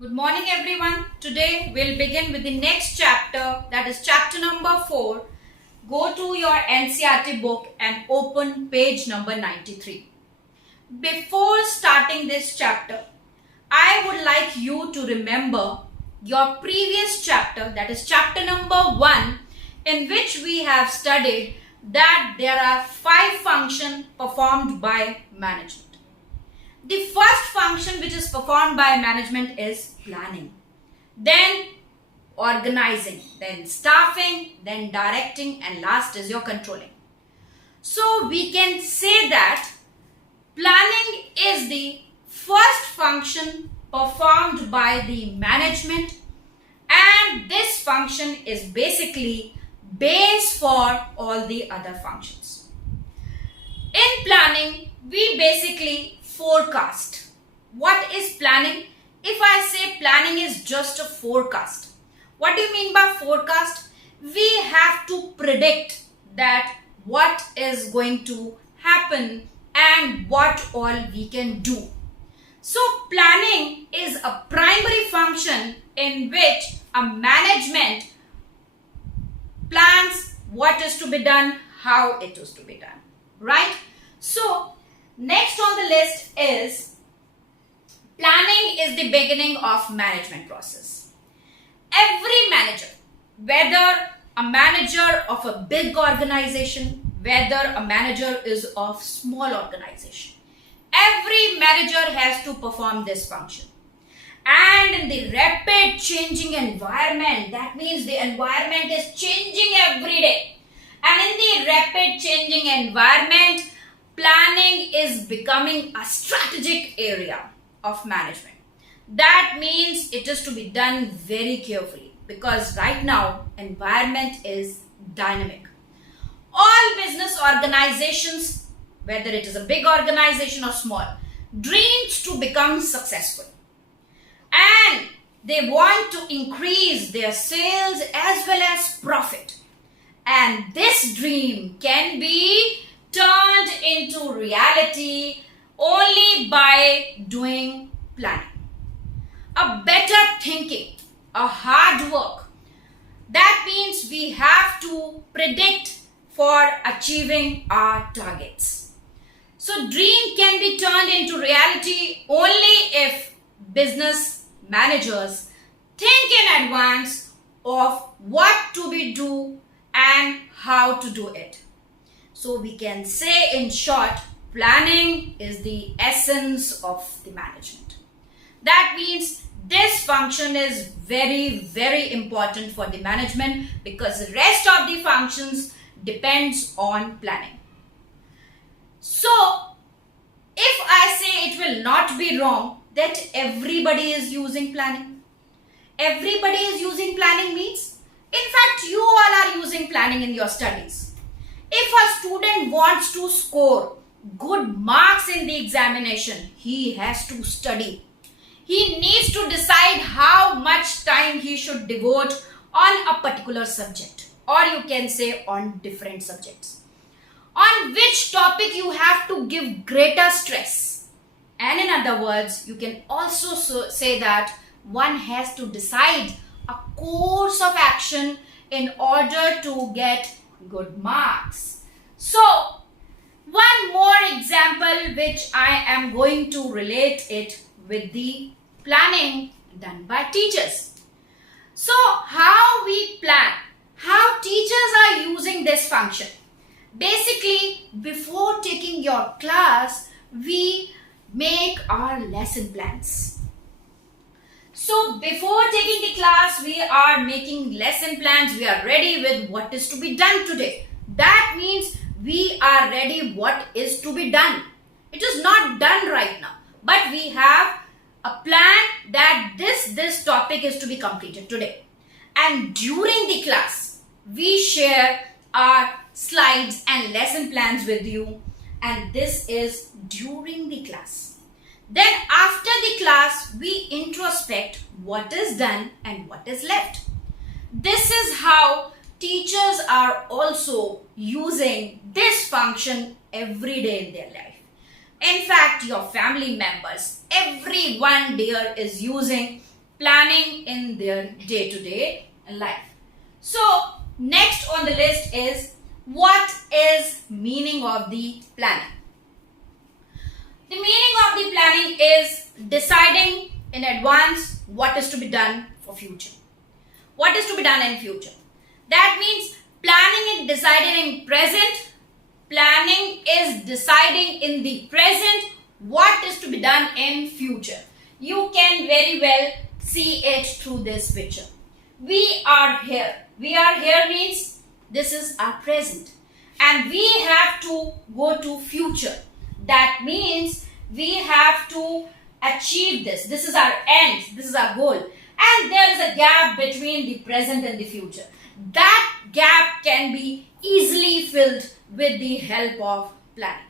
Good morning everyone. Today we'll begin with the next chapter, that is chapter number 4. Go to your NCERT book and open page number 93. Before starting this chapter, I would like you to remember your previous chapter, that is chapter number 1, in which we have studied that there are 5 functions performed by management. The first function which is performed by management is planning, then organizing, then staffing, then directing, and last is your controlling. So we can say that planning is the first function performed by the management, and this function is basically base for all the other functions. In planning, we basically forecast. What is planning? If I say planning is just a forecast, what do you mean by forecast? We have to predict that what is going to happen and what all we can do. So planning is a primary function in which a management plans what is to be done, how it is to be done, right? So next on the list is planning is the beginning of management process. Every manager, whether a manager of a big organization, whether a manager is of small organization, every manager has to perform this function. And in the rapid changing environment, that means the environment is changing every day. And in the rapid changing environment, planning is becoming a strategic area of management. That means it is to be done very carefully because right now environment is dynamic. All business organizations, whether it is a big organization or small, dreams to become successful. And they want to increase their sales as well as profit. And this dream can be turned into reality only by doing planning. A better thinking, a hard work. That means we have to predict for achieving our targets. So dream can be turned into reality only if business managers think in advance of what to be do and how to do it. So we can say in short, planning is the essence of the management. That means this function is very, very important for the management because the rest of the functions depends on planning. So if I say it will not be wrong that everybody is using planning. Everybody is using planning means, in fact, you all are using planning in your studies. If a student wants to score good marks in the examination, he has to study. He needs to decide how much time he should devote on a particular subject, or you can say on different subjects. On which topic you have to give greater stress. And in other words, you can also say that one has to decide a course of action in order to get good marks. So, one more example which I am going to relate it with the planning done by teachers. So, how we plan, how teachers are using this function. Basically, before taking your class, we make our lesson plans. So before taking the class, we are making lesson plans. We are ready with what is to be done today. That means we are ready what is to be done. It is not done right now, but we have a plan that this topic is to be completed today. And during the class, we share our slides and lesson plans with you, and this is during the class. Then after the class, we introspect what is done and what is left. This is how teachers are also using this function every day in their life. In fact, your family members, everyone there is using planning in their day-to-day life. So next on the list is, what is meaning of the planning? The meaning of the planning is deciding in advance what is to be done for future. What is to be done in future? That means planning is decided in present. Planning is deciding in the present what is to be done in future. You can very well see it through this picture. We are here. We are here means this is our present. And we have to go to future. That means we have to achieve this. This is our end. This is our goal. And there is a gap between the present and the future. That gap can be easily filled with the help of planning.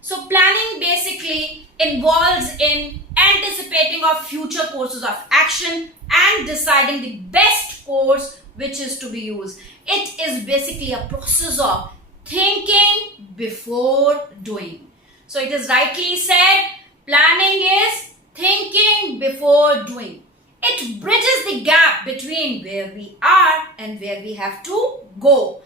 So planning basically involves in anticipating of future courses of action and deciding the best course which is to be used. It is basically a process of thinking before doing. So it is rightly said, planning is thinking before doing. It bridges the gap between where we are and where we have to go.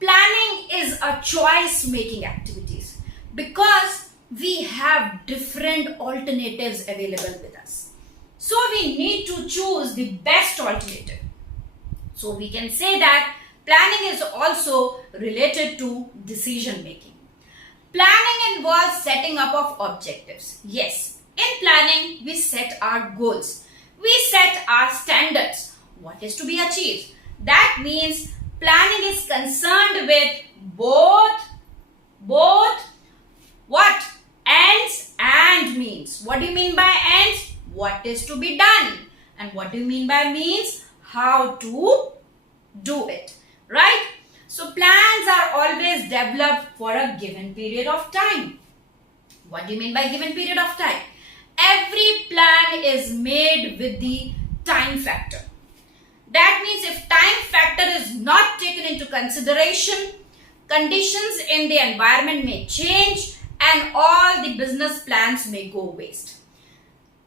Planning is a choice-making activities because we have different alternatives available with us. So we need to choose the best alternative. So we can say that planning is also related to decision making. Planning involves setting up of objectives. Yes, in planning we set our goals. We set our standards. What is to be achieved? That means planning is concerned with both what? Ends and means. What do you mean by ends? What is to be done. And what do you mean by means? How to do it. Right? So plans are always developed for a given period of time. What do you mean by given period of time? Every plan is made with the time factor. That means if time factor is not taken into consideration, conditions in the environment may change and all the business plans may go waste.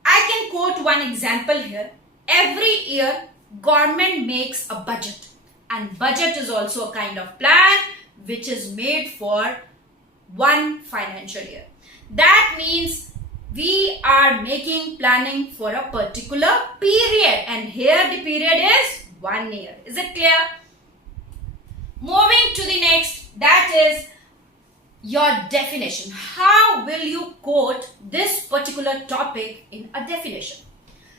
I can quote one example here. Every year, government makes a budget, and budget is also a kind of plan which is made for one financial year. That means we are making planning for a particular period, and here the period is 1 year. Is it clear? Moving to the next, that is your definition. How will you quote this particular topic in a definition?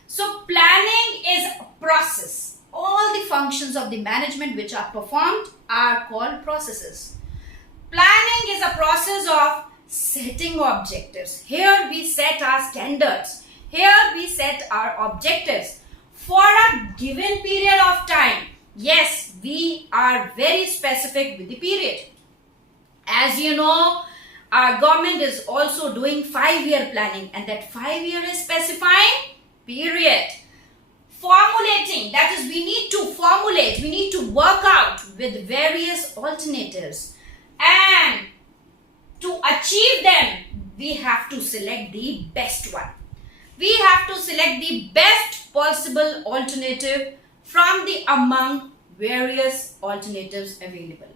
So planning is a process. All the functions of the management which are performed are called processes. Planning is a process of setting objectives. Here we set our standards. Here we set our objectives for a given period of time. Yes, we are very specific with the period. As you know, our government is also doing 5-year planning, and that 5-year is specifying period. Formulating, that is, we need to formulate, we need to work out with various alternatives, and to achieve them, we have to select the best one. We have to select the best possible alternative from the among various alternatives available.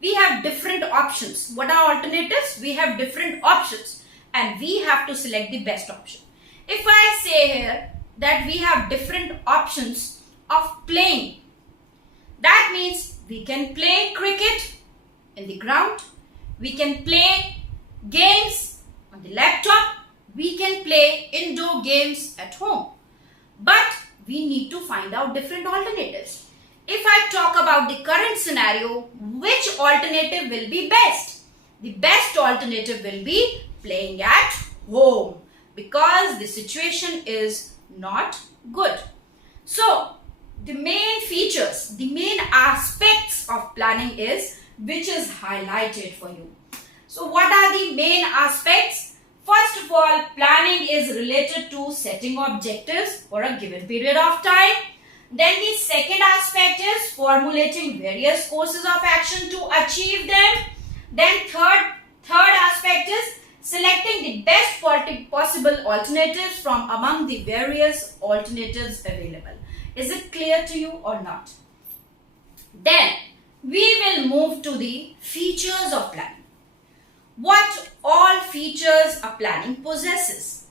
We have different options. What are alternatives? We have different options, and we have to select the best option. If I say here that we have different options of playing, that means we can play cricket in the ground, we can play games on the laptop, we can play indoor games at home. But we need to find out different alternatives. If I talk about the current scenario, which alternative will be best? The best alternative will be playing at home because the situation is not good. So, the main features, the main aspects of planning is which is highlighted for you. So, what are the main aspects? First of all, planning is related to setting objectives for a given period of time. Then the second aspect is formulating various courses of action to achieve them. Then third aspect is selecting the best possible alternatives from among the various alternatives available. Is it clear to you or not? Then we will move to the features of planning. What all features a planning possesses?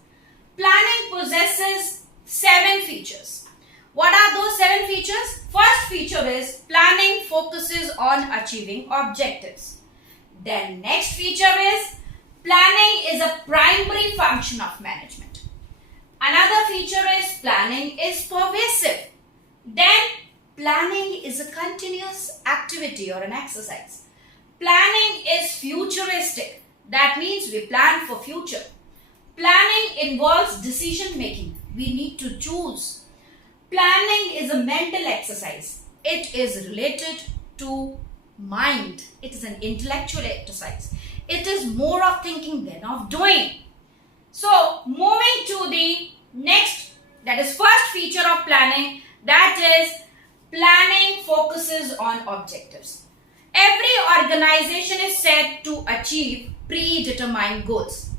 Planning possesses 7 features. What are those 7 features? First feature is planning focuses on achieving objectives. Then next feature is planning is a primary function of management. Another feature is planning is pervasive. Then planning is a continuous activity or an exercise. Planning is futuristic. That means we plan for future. Planning involves decision making. We need to choose. Planning is a mental exercise. It is related to mind. It is an intellectual exercise. It is more of thinking than of doing. So, moving to the next, that is first feature of planning, that is planning focuses on objectives. Every organization is set to achieve predetermined goals.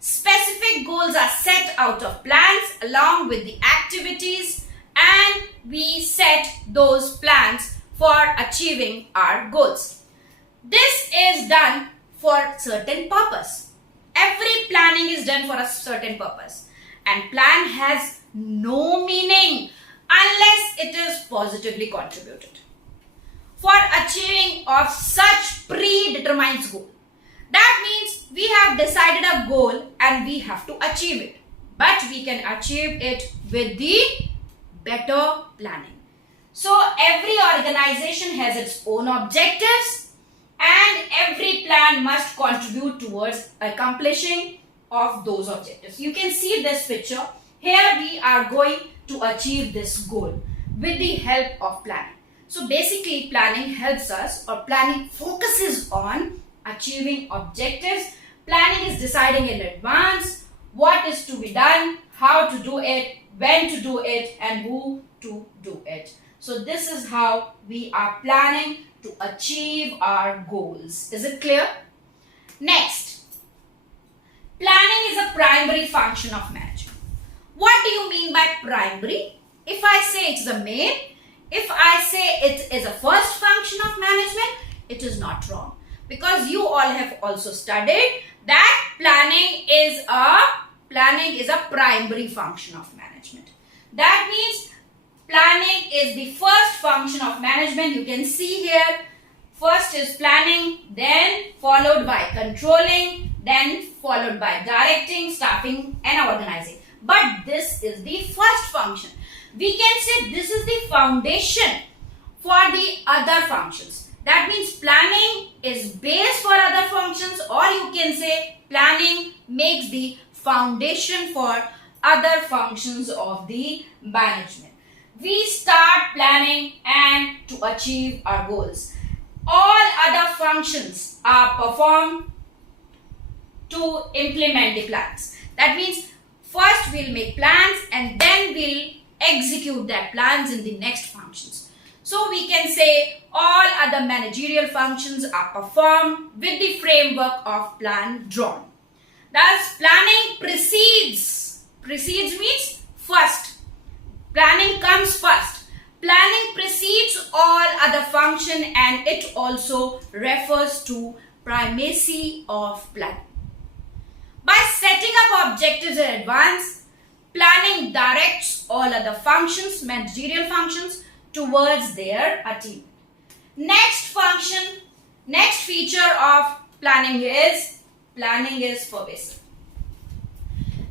Specific goals are set out of plans along with the activities, and we set those plans for achieving our goals. This is done for certain purpose. Every planning is done for a certain purpose, and plan has no meaning unless it is positively contributed. For achieving of such predetermined goal, that means we have decided a goal and we have to achieve it, but we can achieve it with the better planning. So every organization has its own objectives, and every plan must contribute towards accomplishing of those objectives. You can see this picture. Here we are going to achieve this goal with the help of planning. So basically planning helps us, or planning focuses on achieving objectives. Planning is deciding in advance what is to be done, how to do it, when to do it, and who to do it. So this is how we are planning to achieve our goals. Is it clear? Next, planning is a primary function of management. What do you mean by primary? If I say it's the main, if I say it is a first function of management, it is not wrong. Because you all have also studied that planning is a primary function of management. That means planning is the first function of management. You can see here, first is planning, then followed by controlling, then followed by directing, staffing and organizing. But this is the first function. We can say this is the foundation for the other functions. That means planning is base for other functions, or you can say planning makes the foundation for other functions of the management. We start planning and to achieve our goals. All other functions are performed to implement the plans. That means first we'll make plans and then we'll execute that plans in the next functions. So we can say all other managerial functions are performed with the framework of plan drawn. Thus, planning precedes. Precedes means first. Planning comes first. Planning precedes all other function, and it also refers to primacy of planning. By setting up objectives in advance, planning directs all other functions, managerial functions, towards their attainment. Next feature of planning is pervasive.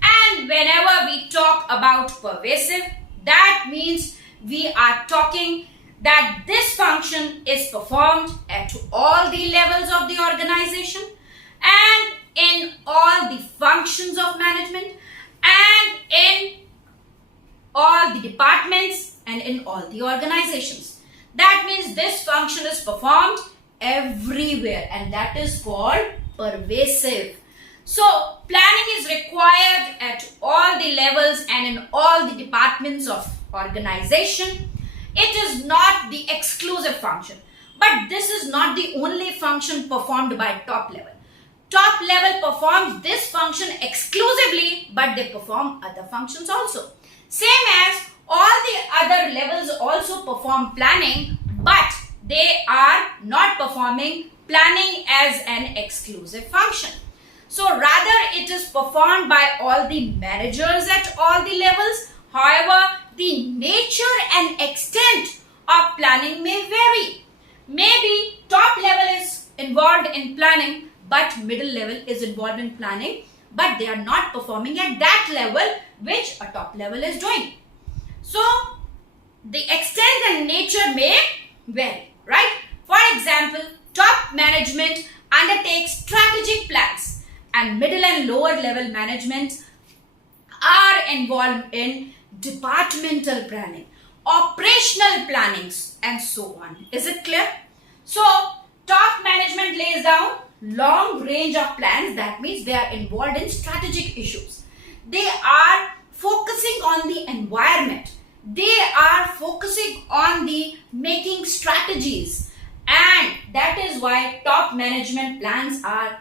And whenever we talk about pervasive, that means we are talking that this function is performed at all the levels of the organization and in all the functions of management and in all the departments and in all the organizations. That means this function is performed everywhere, and that is called pervasive. So planning is required at all the levels and in all the departments of organization. It is not the exclusive function, but this is not the only function performed by top level. top level performs this function exclusively, but they perform other functions also. Same as all the other levels also perform planning, but they are not performing planning as an exclusive function. So rather it is performed by all the managers at all the levels. However, the nature and extent of planning may vary. Maybe top level is involved in planning, but middle level is involved in planning, but they are not performing at that level which a top level is doing. So the extent and nature may vary, right? For example, top management undertakes strategic plans, and middle and lower level management are involved in departmental planning, operational plannings, and so on. Is it clear? So top management lays down long range of plans. That means they are involved in strategic issues. They are focusing on the environment. They are focusing on the making strategies, and that is why top management plans are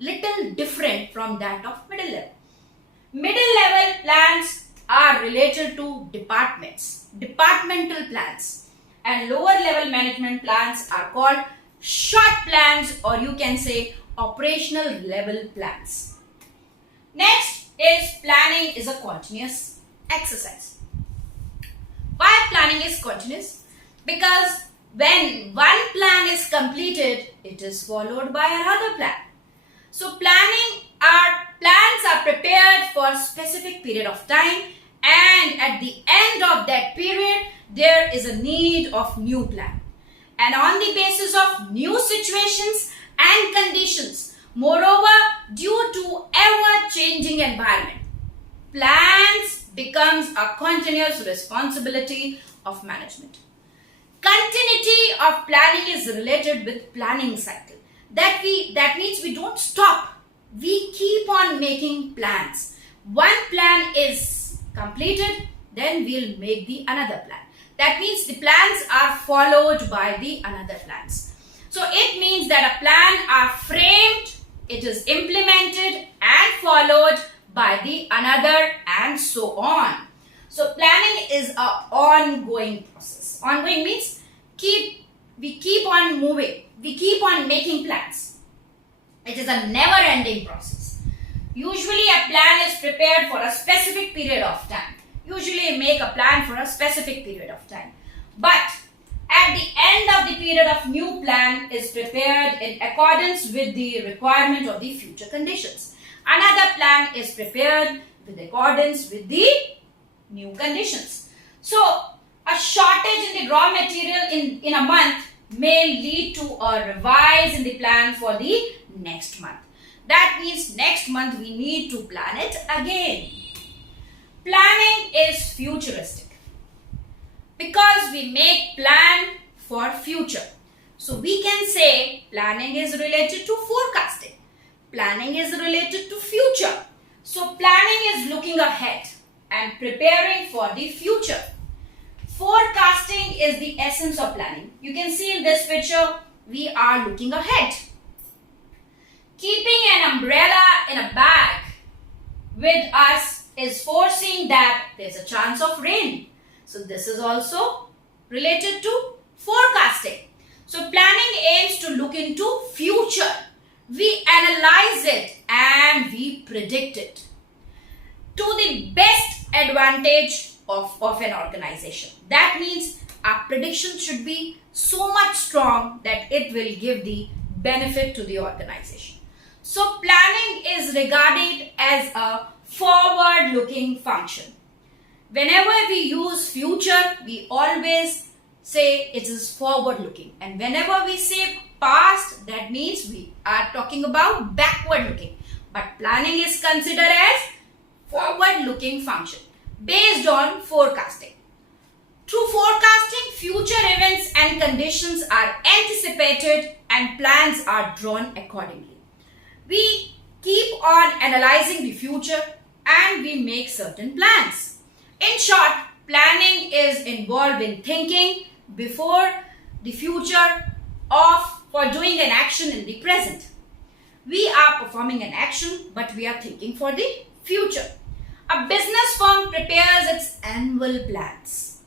little different from that of middle level. Middle level plans are related to departments, departmental plans, and lower level management plans are called short plans, or you can say operational level plans. Next is planning is a continuous exercise. Why planning is continuous? Because when one plan is completed, it is followed by another plan. So plans are prepared for a specific period of time, and at the end of that period, there is a need of new plan. And on the basis of new situations and conditions, moreover, due to ever-changing environment, plans becomes a continuous responsibility of management. Continuity of planning is related with planning cycle. That means we don't stop. We keep on making plans. One plan is completed, then we'll make the another plan. That means the plans are followed by the another plans. So it means that a plan are framed, it is implemented and followed by the another, and so on. So planning is an ongoing process. Ongoing means we keep on moving. We keep on making plans. It is a never-ending process. Usually a plan is prepared for a specific period of time. Usually make a plan for a specific period of time. But at the end of the period of new plan is prepared in accordance with the requirement of the future conditions. Another plan is prepared with accordance with the new conditions. So a shortage in the raw material in a month may lead to a revise in the plan for the next month. That means next month we need to plan it again. Planning is futuristic because we make plan for future. So we can say planning is related to forecasting. Planning is related to future. So planning is looking ahead and preparing for the future. Forecasting is the essence of planning. You can see in this picture, we are looking ahead. Keeping an umbrella in a bag with us is foreseeing that there's a chance of rain. So this is also related to forecasting. So planning aims to look into future. We analyze it and we predict it to the best advantage of an organization. That means our prediction should be so much strong that it will give the benefit to the organization. So planning is regarded as a forward-looking function. Whenever we use future, we always say it is forward-looking. And whenever we say past, that means we are talking about backward-looking. But planning is considered as forward-looking function based on forecasting. Through forecasting, future events and conditions are anticipated and plans are drawn accordingly. We keep on analyzing the future and we make certain plans. In short, planning is involved in thinking before the future for doing an action in the present. We are performing an action, but we are thinking for the future. A business firm prepares its annual plans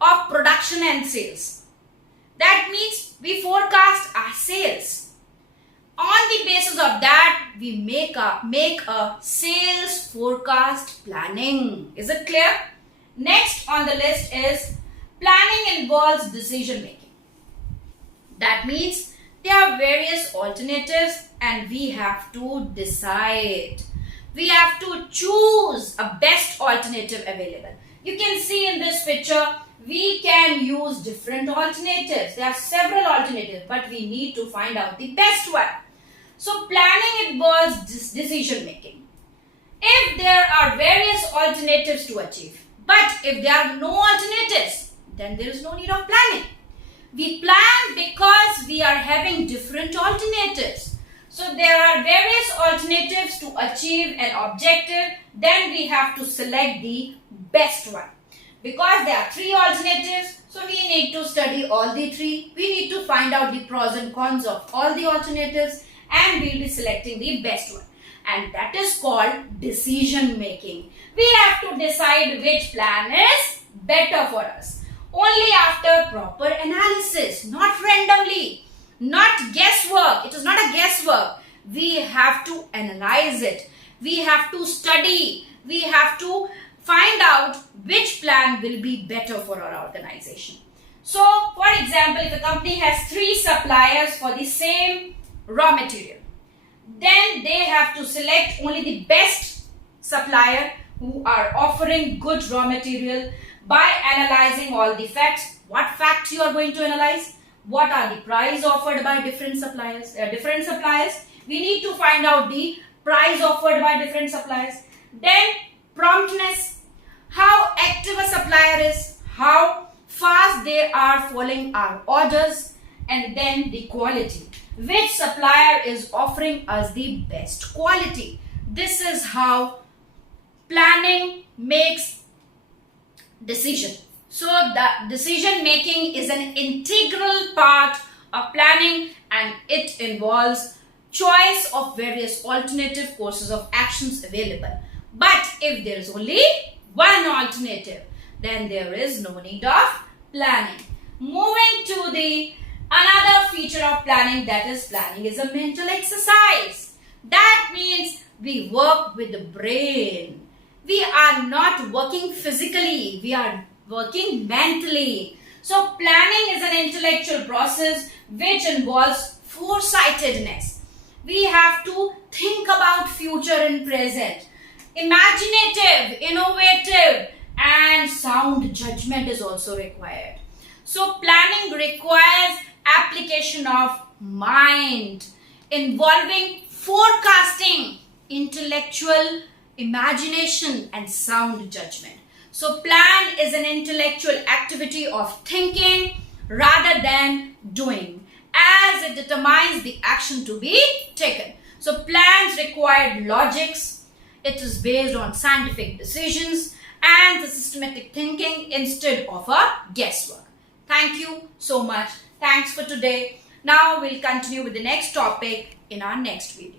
of production and sales. That means we forecast our sales. On the basis of that, we make a sales forecast planning. Is it clear? Next on the list is planning involves decision making. That means there are various alternatives and we have to decide. We have to choose a best alternative available. You can see in this picture, we can use different alternatives. There are several alternatives, but we need to find out the best one. So planning involves decision making. If there are various alternatives to achieve, but if there are no alternatives, then there is no need of planning. We plan because we are having different alternatives. So there are various alternatives to achieve an objective. Then we have to select the best one. Because there are three alternatives, so we need to study all the three. We need to find out the pros and cons of all the alternatives and we will be selecting the best one. And that is called decision making. We have to decide which plan is better for us. Only after proper analysis, not randomly, not guesswork. It is not a guesswork. We have to analyze it. We have to study. We have to find out which plan will be better for our organization. So, for example, if a company has 3 suppliers for the same raw material, then they have to select only the best supplier who are offering good raw material by analyzing all the facts. What facts you are going to analyze? What are the price offered by different suppliers? We need to find out the price offered by different suppliers. Then promptness, how active a supplier is, how fast they are following our orders, and then the quality. Which supplier is offering us the best quality? This is how planning makes decision. So the decision making is an integral part of planning and it involves choice of various alternative courses of actions available. But if there is only one alternative, then there is no need of planning. Moving to the another feature of planning, that is planning is a mental exercise. That means we work with the brain. We are not working physically, we are working mentally. So planning is an intellectual process which involves foresightedness. We have to think about future and present. Imaginative, innovative, and sound judgment is also required. So planning requires application of mind involving forecasting, intellectual imagination, and sound judgment. So plan is an intellectual activity of thinking rather than doing, as it determines the action to be taken. So plans require logics. It is based on scientific decisions and the systematic thinking instead of a guesswork. Thank you so much. Thanks for today. Now we'll continue with the next topic in our next video.